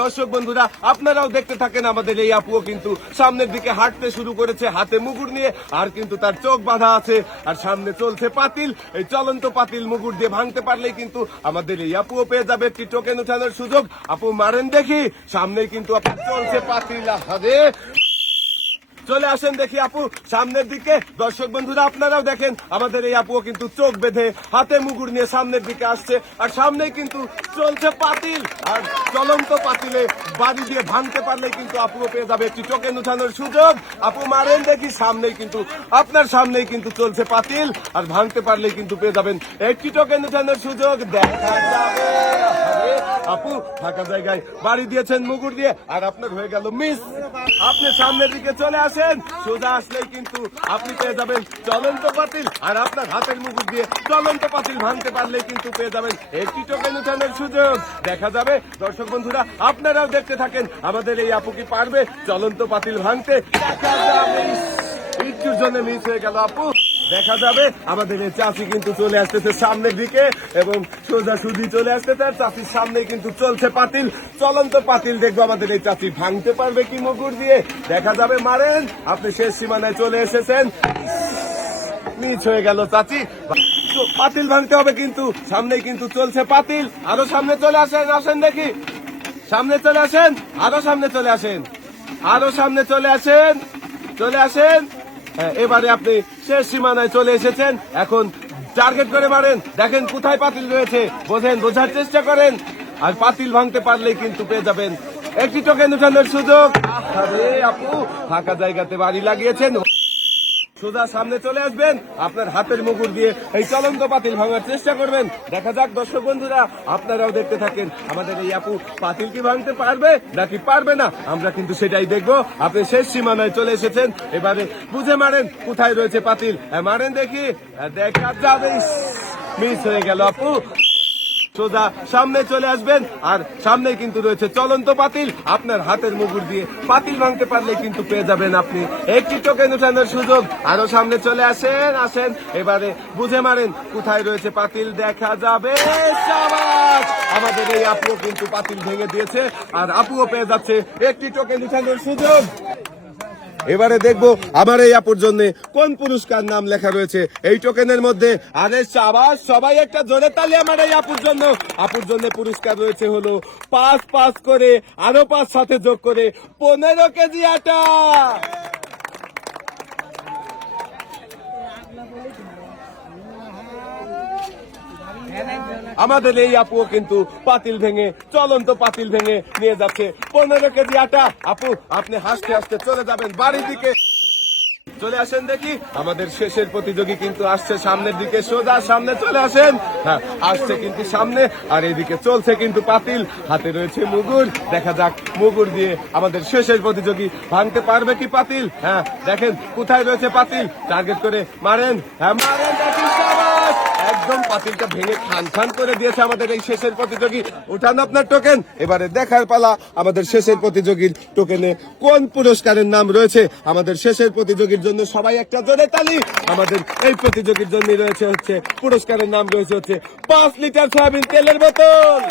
দর্শক বন্ধুরা আপনারাও দেখতে থাকেন, আমাদের এই আপুও কিন্তু সামনের দিকে হাঁটতে শুরু করেছে হাতে মুগুর নিয়ে, আর কিন্তু তার চোখ বাঁধা আছে, আর সামনে চলছে পাতিল। এই চলন্ত পাতিল মুগুর দিয়ে ভাঙতে পারলেই কিন্তু আমাদের এই আপুও পেয়ে যাবে একটি টোকেন উঠানোর সুযোগ। আপু মারেন দেখি, সামনে কিন্তু আপু চলছে পাতিল। হাতে চলে আসেন দেখি আপু সামনের দিকে। দর্শক বন্ধুরা আপনারাও দেখেন, আমাদের এই আপুও কিন্তু চোখ বেঁধে হাতে মুগুর নিয়ে সামনের দিকে আসছে, আর সামনেই কিন্তু চলছে পাতিল, আর চলন্ত পাতিলে বাড়ি দিয়ে ভাঙতে পারলে কিন্তু আপুও পেয়ে যাবে একটি টোকেন উঠানোর সুযোগ। আপু মারেন দেখি, সামনেই কিন্তু আপনার সামনেই কিন্তু চলছে পাতিল, আর ভাঙতে পারলে কিন্তু পেয়ে যাবেন একটি টোকেন উঠানোর সুযোগ। দেখা যাবে আপু ফাঁকা জায়গায় বাড়ি দিয়েছেন মুগুর দিয়ে, আর আপনার হয়ে গেল মিস। আপনি সামনের দিকে চলে আসেন, সোজা আসলেই কিন্তু আপনি পেয়ে যাবেন চলন্ত পাতিল, আর আপনার হাতের মুগুর দিয়ে চলন্ত পাতিল ভাঙতে পারলেই কিন্তু পেয়ে যাবেন একটি টোকেন উঠানোর সুযোগ। দেখা যাবে দর্শক বন্ধুরা আপনারাও দেখতে থাকেন, আমাদের এই আপু কি পারবে চলন্ত পাতিল ভাঙতে। দেখা যাবে, একটুর জন্য মিস হয়ে গেল আপু। দেখা যাবে আমাদের এই চাচি কিন্তু চলে আসতেছে সামনের দিকে, এবং সোজা সুজি চলে আসতেছে, আর চাচির সামনে কিন্তু চলছে পাতিল, চলন্ত পাতিল। দেখবো আমাদের এই চাচি ভাঙতে পারবে কি মুগুর দিয়ে। দেখা যাবে মারেন, আপনি শেষ সীমানায় চলে এসেছেন, মিস হয়ে গেল চাচি। পাতিল ভাঙতে হবে কিন্তু, সামনেই কিন্তু চলছে পাতিল। আরো সামনে চলে আসেন, আসেন দেখি সামনে চলে আসেন, আরো সামনে চলে আসেন, আরো সামনে চলে আসেন, চলে আসেন। এবারে আপনি শেষ সীমানায় চলে এসেছেন, এখন টার্গেট করে মারেন, দেখেন কোথায় পাতিল রয়েছে, বোঝেন, বোঝার চেষ্টা করেন, আর পাতিল ভাঙতে পারলেই কিন্তু পেয়ে যাবেন একটি টোকেন উঠানোর সুযোগ। আরে আপু ফাঁকা জায়গাতে বাড়ি লাগিয়েছেন, সোজা সামনে চলে আসবেন, আপনার হাতের মুগুর দিয়ে এই চলন্ত পাতিল ভাঙার চেষ্টা করবেন। দেখা যাক দর্শক বন্ধুরা আপনারাও দেখতে থাকেন, আমাদের এই আপু পাতিল কি ভাঙতে পারবে নাকি পারবে না, আমরা কিন্তু সেটাই দেখবো। আপনি শেষ সীমানায় চলে এসেছেন, এবারে বুঝে মারেন কোথায় রয়েছে পাতিল, মারেন দেখি। দেখা যাবে, মিস হয়ে গেল আপু। সোজা সামনে চলে আসবেন, আর সামনে কিন্তু রয়েছে চলন্ত পাতিল, আপনার হাতের মুগুর দিয়ে পাতিল ভাঙতে পারলে কিন্তু পেয়ে যাবেন আপনি একটি টোকেন উঠানোর সুযোগ। আরো সামনে চলে আসেন, আসেন, এবারে বুঝে মারেন কোথায় রয়েছে পাতিল। দেখা যাবে, শাবাশ, আমাদের এই আপুও কিন্তু পাতিল ভেঙে দিয়েছে, আর আপুও পেয়ে যাচ্ছে একটি টোকেন উঠানোর সুযোগ। এবারে দেখবো আমার এই আপুর জন্য কোন পুরস্কার নাম লেখা রয়েছে এই টোকেনের মধ্যে। আরে শাবাশ, সবাই একটা জোরে তালি আমার এই আপুর জন্য। আপুর জন্য পুরস্কার রয়েছে হলো 5 করে, আরো 5 সাথে যোগ করে 15 কেজি আটা। আমাদের এই আপুও কিন্তু পাতিল ভেঙে, চলন্ত পাতিল ভেঙে নিয়ে যাচ্ছে 15 কেজি আটা। আপু আপনি হাসতে হাসতে চলে যাবেন বাড়ির দিকে। চলে আসেন দেখি, আমাদের শেষের প্রতিযোগী কিন্তু আসছে সামনের দিকে, সোজা সামনে চলে আসেন। হ্যাঁ, আসছে কিন্তু সামনে, আর এইদিকে চলছে কিন্তু পাতিল, হাতে রয়েছে মুগুর। দেখা যাক মুগুর দিয়ে আমাদের শেষের প্রতিযোগী ভাঙতে পারবে কি পাতিল। হ্যাঁ, দেখেন কোথায় রয়েছে পাতিল, টার্গেট করে মারেন। হ্যাঁ মারেন, দেখি, শাবাশ, একদম পাতিলটা ভেঙে খান খান করে দিয়েছে আমাদের এই শেষের প্রতিযোগী। উঠান আপনার টোকেন, এবারে দেখার পালা আমাদের শেষের প্রতিযোগীর টোকেনে কোন পুরস্কারের নাম রয়েছে। আমাদের শেষের প্রতিযোগীর জন্য সবাই একটা জোরে তালি। আমাদের এই প্রতিযোগীর জন্য রয়েছে হচ্ছে পুরস্কারের নাম রয়েছে হচ্ছে 5 লিটার সয়াবিন তেলের বোতল।